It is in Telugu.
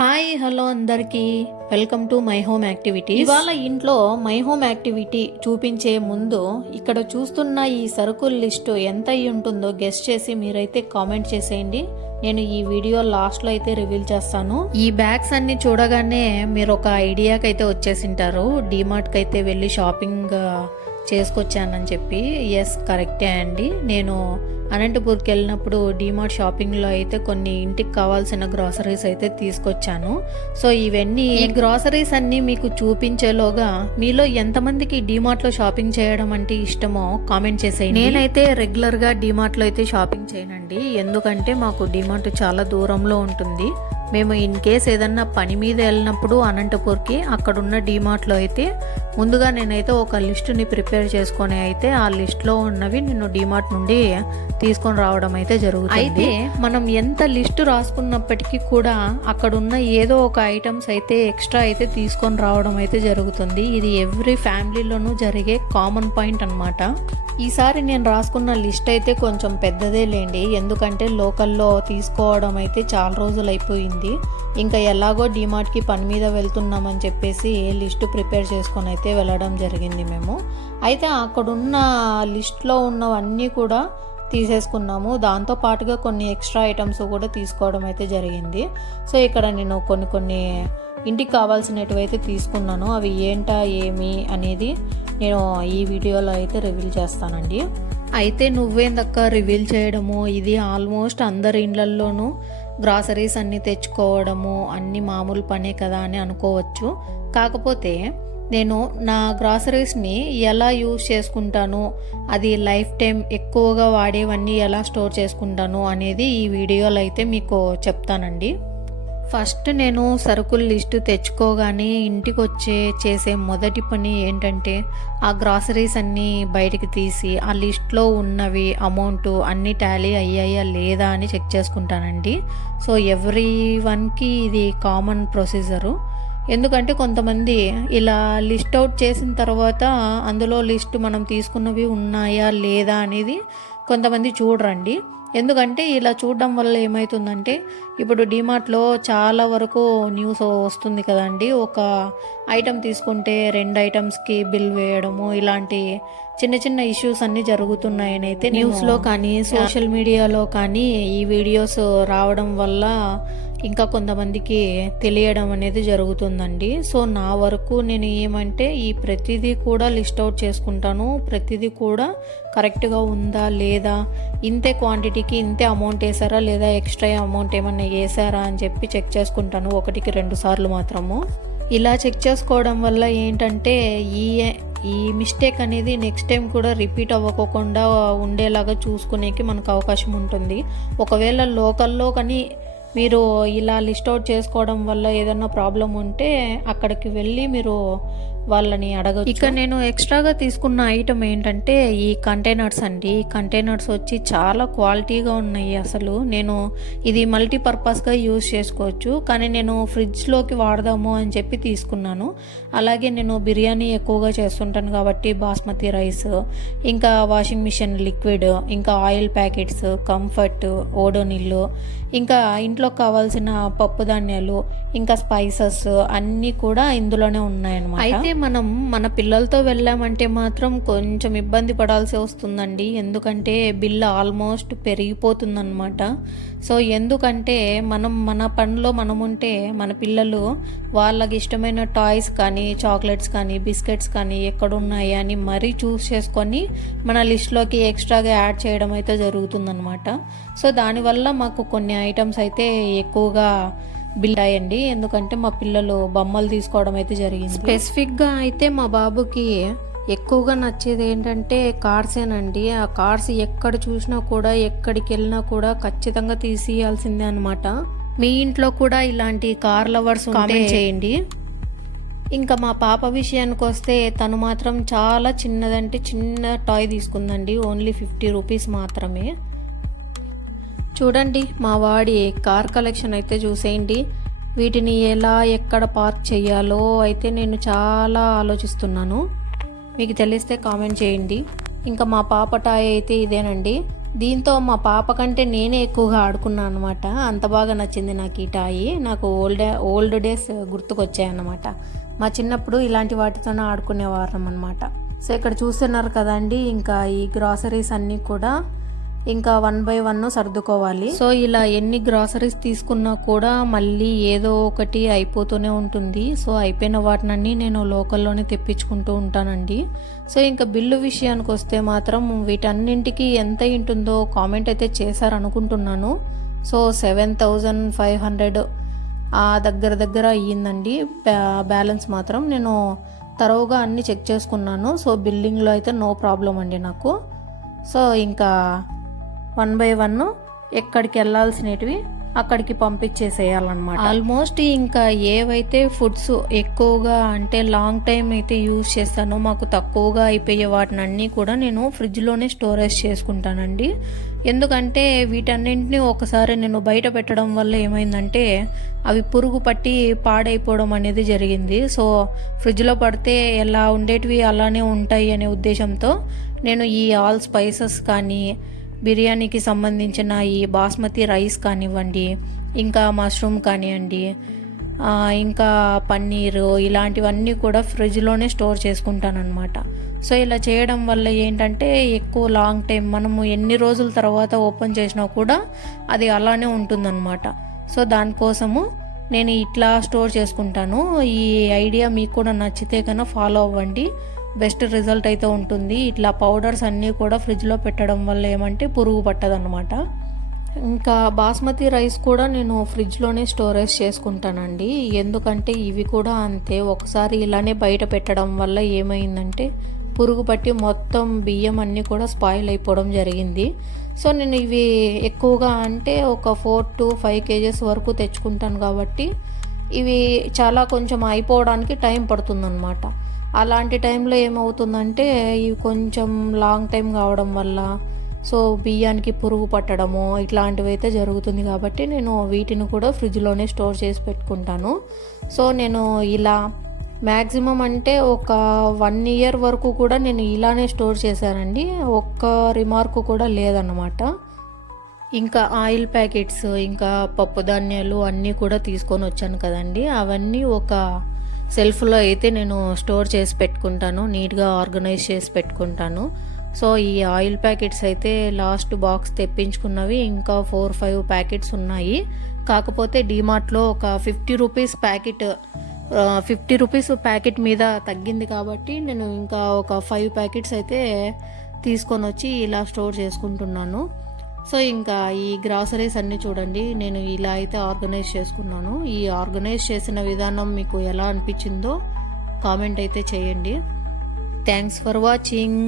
హాయ్ హలో అందరికీ welcome to my home activity. ఇవాళ ఇంట్లో మై హోమ్ యాక్టివిటీ చూపించే ముందు ఇక్కడ చూస్తున్న ఈ సరుకుల లిస్టు ఎంత అయి ఉంటుందో గెస్ చేసి మీరైతే కామెంట్ చేసేయండి. నేను ఈ వీడియో లాస్ట్లో అయితే రివీల్ చేస్తాను. ఈ బ్యాగ్స్ అన్ని చూడగానే మీరు ఒక ఐడియాకి అయితే వచ్చేసింటారు, డీమార్ట్కి అయితే వెళ్ళి షాపింగ్ చేసుకొచ్చానని చెప్పి. ఎస్, కరెక్టే అండి. నేను అనంతపూర్కి వెళ్ళినప్పుడు డీమార్ట్ షాపింగ్లో అయితే కొన్ని ఇంటికి కావాల్సిన గ్రాసరీస్ అయితే తీసుకొచ్చాను. సో ఇవన్నీ ఈ గ్రాసరీస్ అన్నీ మీకు చూపించేలోగా మీలో ఎంతమందికి డీమార్ట్లో షాపింగ్ చేయడం అంటే ఇష్టమో కామెంట్ చేసేయండి. నేనైతే రెగ్యులర్గా డీమార్ట్లో అయితే షాపింగ్ చేయనండి, ఎందుకంటే మాకు డీమార్ట్ చాలా దూరంలో ఉంటుంది. మేము ఇన్ కేస్ ఏదన్నా పని మీద వెళ్ళినప్పుడు అనంతపూర్కి అక్కడున్న డీమార్ట్లో అయితే ముందుగా నేనైతే ఒక లిస్టుని ప్రిపేర్ చేసుకొని అయితే ఆ లిస్ట్లో ఉన్నవి నేను డీమార్ట్ నుండి తీసుకొని రావడం అయితే జరుగుతుంది. అయితే మనం ఎంత లిస్టు రాసుకున్నప్పటికీ కూడా అక్కడున్న ఏదో ఒక ఐటమ్స్ అయితే ఎక్స్ట్రా అయితే తీసుకొని రావడం అయితే జరుగుతుంది. ఇది ఎవ్రీ ఫ్యామిలీలోనూ జరిగే కామన్ పాయింట్ అన్నమాట. ఈసారి నేను రాసుకున్న లిస్ట్ అయితే కొంచెం పెద్దదే లేండి, ఎందుకంటే లోకల్లో తీసుకోవడం అయితే చాలా రోజులు అయిపోయింది. ఇంకా ఎలాగో డీమార్ట్కి పని మీద వెళ్తున్నామని చెప్పేసి లిస్టు ప్రిపేర్ చేసుకొని అయితే వెళ్ళడం జరిగింది మేము. అయితే అక్కడున్న లిస్ట్లో ఉన్నవన్నీ కూడా తీసేసుకున్నాము, దాంతో పాటుగా కొన్ని ఎక్స్ట్రా ఐటమ్స్ కూడా తీసుకోవడం అయితే జరిగింది. సో ఇక్కడ నేను కొన్ని ఇంటికి కావాల్సినవి అయితే తీసుకున్నాను. అవి ఏంటా ఏమి అనేది నేను ఈ వీడియోలో అయితే రివీల్ చేస్తానండి. అయితే నువ్వేందక్క రివీల్ చేయడము, ఇది ఆల్మోస్ట్ అందరి ఇండ్లల్లోనూ గ్రాసరీస్ అన్నీ తెచ్చుకోవడము అన్నీ మామూలు పనే కదా అని అనుకోవచ్చు. కాకపోతే నేను నా గ్రాసరీస్ని ఎలా యూజ్ చేసుకుంటాను, అది లైఫ్ టైం ఎక్కువగా వాడేవన్నీ ఎలా స్టోర్ చేసుకుంటాను అనేది ఈ వీడియోలో అయితే మీకు చెప్తానండి. ఫస్ట్ నేను సరుకుల లిస్టు తెచ్చుకోగానే ఇంటికి చేసే మొదటి పని ఏంటంటే ఆ గ్రాసరీస్ అన్నీ బయటికి తీసి ఆ లిస్ట్లో ఉన్నవి అమౌంట్ అన్నీ టాలీ అయ్యాయా లేదా అని చెక్ చేసుకుంటానండి. సో ఎవ్రీ వన్కి ఇది కామన్ ప్రొసీజరు. ఎందుకంటే కొంతమంది ఇలా లిస్ట్ అవుట్ చేసిన తర్వాత అందులో లిస్ట్ మనం తీసుకున్నవి ఉన్నాయా లేదా అనేది కొంతమంది చూడరండి. ఎందుకంటే ఇలా చూడడం వల్ల ఏమవుతుందంటే ఇప్పుడు డీమార్ట్లో చాలా వరకు న్యూస్ వస్తుంది కదండి, ఒక ఐటెం తీసుకుంటే 2 ఐటమ్స్కి బిల్ వేయడము, ఇలాంటి చిన్న చిన్న ఇష్యూస్ అన్నీ జరుగుతున్నాయని అయితే న్యూస్లో కానీ సోషల్ మీడియాలో కానీ ఈ వీడియోస్ రావడం వల్ల ఇంకా కొంతమందికి తెలియడం అనేది జరుగుతుందండి. సో నా వరకు నేను ఏమంటే ఈ ప్రతిదీ కూడా లిస్ట్ అవుట్ చేసుకుంటాను, ప్రతిదీ కూడా కరెక్ట్గా ఉందా లేదా, ఇంతే క్వాంటిటీకి ఇంతే అమౌంట్ వేసారా లేదా ఎక్స్ట్రా అమౌంట్ ఏమన్నా వేసారా అని చెప్పి చెక్ చేసుకుంటాను 1-2 సార్లు మాత్రము. ఇలా చెక్ చేసుకోవడం వల్ల ఏంటంటే ఈ మిస్టేక్ అనేది నెక్స్ట్ టైం కూడా రిపీట్ అవ్వకుండా ఉండేలాగా చూసుకునేకి మనకు అవకాశం ఉంటుంది. ఒకవేళ లోకల్లో కానీ మీరు ఇలా లిస్ట్ అవుట్ చేసుకోవడం వల్ల ఏదన్నా ప్రాబ్లం ఉంటే అక్కడికి వెళ్ళి మీరు వాళ్ళని అడగచ్చు. ఇక నేను ఎక్స్ట్రాగా తీసుకున్న ఐటమ్ ఏంటంటే ఈ కంటైనర్స్ అండి. ఈ కంటైనర్స్ వచ్చి చాలా క్వాలిటీగా ఉన్నాయి. అసలు నేను ఇది మల్టీపర్పస్గా యూజ్ చేసుకోవచ్చు, కానీ నేను ఫ్రిడ్జ్లోకి వాడదాము అని చెప్పి తీసుకున్నాను. అలాగే నేను బిర్యానీ ఎక్కువగా చేస్తుంటాను కాబట్టి బాస్మతి రైస్, ఇంకా వాషింగ్ మిషన్ లిక్విడ్, ఇంకా ఆయిల్ ప్యాకెట్స్, కంఫర్ట్, ఓడోనిల్, ఇంకా ఇంట్లో కావాల్సిన పప్పు ధాన్యాలు, ఇంకా స్పైసెస్ అన్నీ కూడా ఇందులోనే ఉన్నాయన్నమాట. అయితే మనం మన పిల్లలతో వెళ్ళామంటే మాత్రం కొంచెం ఇబ్బంది పడాల్సి వస్తుందండి, ఎందుకంటే బిల్ ఆల్మోస్ట్ పెరిగిపోతుందన్నమాట. సో ఎందుకంటే మన పనిలో మనం ఉంటే మన పిల్లలు వాళ్ళకి ఇష్టమైన టాయ్స్ కానీ చాక్లెట్స్ కానీ బిస్కెట్స్ కానీ ఎక్కడున్నాయి అని మరీ చూస్ చేసుకొని మన లిస్ట్లోకి ఎక్స్ట్రాగా యాడ్ చేయడం అయితే జరుగుతుందన్నమాట. సో దానివల్ల మాకు కొన్ని ఐటమ్స్ అయితే ఎక్కువగా బిల్ అయ్యండి, ఎందుకంటే మా పిల్లలు బొమ్మలు తీసుకోవడం అయితే జరిగింది. స్పెసిఫిక్గా అయితే మా బాబుకి ఎక్కువగా నచ్చేది ఏంటంటే కార్సేనండి. ఆ కార్స్ ఎక్కడ చూసినా కూడా ఎక్కడికి వెళ్ళినా కూడా ఖచ్చితంగా తీసియాల్సిందే అనమాట. మీ ఇంట్లో కూడా ఇలాంటి కార్ లవర్స్ కామెంట్ చేయండి. ఇంకా మా పాప విషయానికి వస్తే తను మాత్రం చాలా చిన్నదంటే చిన్న టాయ్ తీసుకుందండి, ఓన్లీ 50 రూపీస్ మాత్రమే. చూడండి మా వాడి కార్ కలెక్షన్ అయితే చూసేయండి. వీటిని ఎలా ఎక్కడ పార్క్ చేయాలో అయితే నేను చాలా ఆలోచిస్తున్నాను. మీకు తెలిస్తే కామెంట్ చేయండి. ఇంకా మా పాప టాయ్ అయితే ఇదేనండి. దీంతో మా పాప కంటే నేనే ఎక్కువగా ఆడుకున్నాను అనమాట. అంత బాగా నచ్చింది నాకు ఈ టాయ్. నాకు ఓల్డ్ డేస్ గుర్తుకొచ్చాయి అన్నమాట. మా చిన్నప్పుడు ఇలాంటి వాటితోనే ఆడుకునేవారం అనమాట. సో ఇక్కడ చూస్తున్నారు కదండి, ఇంకా ఈ గ్రాసరీస్ అన్నీ కూడా ఇంకా 1 by 1 సర్దుకోవాలి. సో ఇలా ఎన్ని గ్రాసరీస్ తీసుకున్నా కూడా మళ్ళీ ఏదో ఒకటి అయిపోతూనే ఉంటుంది. సో అయిపోయిన వాటినన్నీ నేను లోకల్లోనే తెప్పించుకుంటూ ఉంటానండి. సో ఇంకా బిల్లు విషయానికి వస్తే మాత్రం వీటన్నింటికి ఎంత ఉంటుందో కామెంట్ అయితే చేశారనుకుంటున్నాను. సో 7,500 ఆ దగ్గర అయ్యిందండి. బ్యాలెన్స్ మాత్రం నేను తరోగా అన్నీ చెక్ చేసుకున్నాను. సో బిల్లింగ్లో అయితే నో ప్రాబ్లం అండి నాకు. సో ఇంకా 1 by 1 ఎక్కడికి వెళ్ళాల్సినవి అక్కడికి పంపించేసేయాలన్నమాట. ఆల్మోస్ట్ ఇంకా ఏవైతే ఫుడ్స్ ఎక్కువగా అంటే లాంగ్ టైం అయితే యూజ్ చేస్తానో మాకు తక్కువగా అయిపోయే వాటిని అన్నీ కూడా నేను ఫ్రిడ్జ్లోనే స్టోరేజ్ చేసుకుంటానండి. ఎందుకంటే వీటన్నింటినీ ఒకసారి నేను బయట పెట్టడం వల్ల ఏమైందంటే అవి పురుగు పట్టి పాడైపోవడం అనేది జరిగింది. సో ఫ్రిడ్జ్లో పడితే ఎలా ఉండేటివి అలానే ఉంటాయి అనే ఉద్దేశంతో నేను ఈ ఆల్ స్పైసెస్ కానీ, బిర్యానీకి సంబంధించిన ఈ బాస్మతి రైస్ కానివ్వండి, ఇంకా మష్రూమ్ కానివ్వండి, ఇంకా పన్నీరు, ఇలాంటివన్నీ కూడా ఫ్రిడ్జ్లోనే స్టోర్ చేసుకుంటాను అనమాట. సో ఇలా చేయడం వల్ల ఏంటంటే ఎక్కువ లాంగ్ టైం మనము ఎన్ని రోజుల తర్వాత ఓపెన్ చేసినా కూడా అది అలానే ఉంటుందన్నమాట. సో దానికోసము నేను ఇట్లా స్టోర్ చేసుకుంటాను. ఈ ఐడియా మీకు కూడా నచ్చితే కన్నా ఫాలో అవ్వండి, బెస్ట్ రిజల్ట్ అయితే ఉంటుంది. ఇట్లా పౌడర్స్ అన్నీ కూడా ఫ్రిడ్జ్లో పెట్టడం వల్ల ఏమంటే పురుగు పట్టదన్నమాట. ఇంకా బాస్మతి రైస్ కూడా నేను ఫ్రిడ్జ్లోనే స్టోరేజ్ చేసుకుంటానండి. ఎందుకంటే ఇవి కూడా అంతే, ఒకసారి ఇలానే బయట పెట్టడం వల్ల ఏమైందంటే పురుగు పట్టి మొత్తం బియ్యం అన్నీ కూడా స్పాయిల్ అయిపోవడం జరిగింది. సో నేను ఇవి ఎక్కువగా అంటే ఒక 4 to 5 kgs వరకు తెచ్చుకుంటాను కాబట్టి ఇవి చాలా కొంచెం అయిపోవడానికి టైం పడుతుందన్నమాట. అలాంటి టైంలో ఏమవుతుందంటే ఇవి కొంచెం లాంగ్ టైం కావడం వల్ల సో బియ్యానికి పురుగు పట్టడము ఇట్లాంటివి అయితే జరుగుతుంది. కాబట్టి నేను వీటిని కూడా ఫ్రిడ్జ్లోనే స్టోర్ చేసి పెట్టుకుంటాను. సో నేను ఇలా మ్యాక్సిమం అంటే ఒక 1 year వరకు కూడా నేను ఇలానే స్టోర్ చేశానండి. ఒక్క రిమార్క్ కూడా లేదన్నమాట. ఇంకా ఆయిల్ ప్యాకెట్స్, ఇంకా పప్పు ధాన్యాలు అన్నీ కూడా తీసుకొని వచ్చాను కదండి, అవన్నీ ఒక సెల్ఫ్లో అయితే నేను స్టోర్ చేసి పెట్టుకుంటాను, నీట్గా ఆర్గనైజ్ చేసి పెట్టుకుంటాను. సో ఈ ఆయిల్ ప్యాకెట్స్ అయితే లాస్ట్ బాక్స్ తెప్పించుకున్నవి ఇంకా 4-5 ప్యాకెట్స్ ఉన్నాయి. కాకపోతే డీమార్ట్లో ఒక 50 రూపీస్ ప్యాకెట్ 50 రూపీస్ ప్యాకెట్ మీద తగ్గింది కాబట్టి నేను ఇంకా ఒక 5 ప్యాకెట్స్ అయితే తీసుకొని వచ్చి ఇలా స్టోర్ చేసుకుంటున్నాను. సో ఇంకా ఈ గ్రాసరీస్ అన్నీ చూడండి, నేను ఇలా అయితే ఆర్గనైజ్ చేసుకున్నాను. ఈ ఆర్గనైజ్ చేసిన విధానం మీకు ఎలా అనిపించిందో కామెంట్ అయితే చేయండి. Thanks for watching.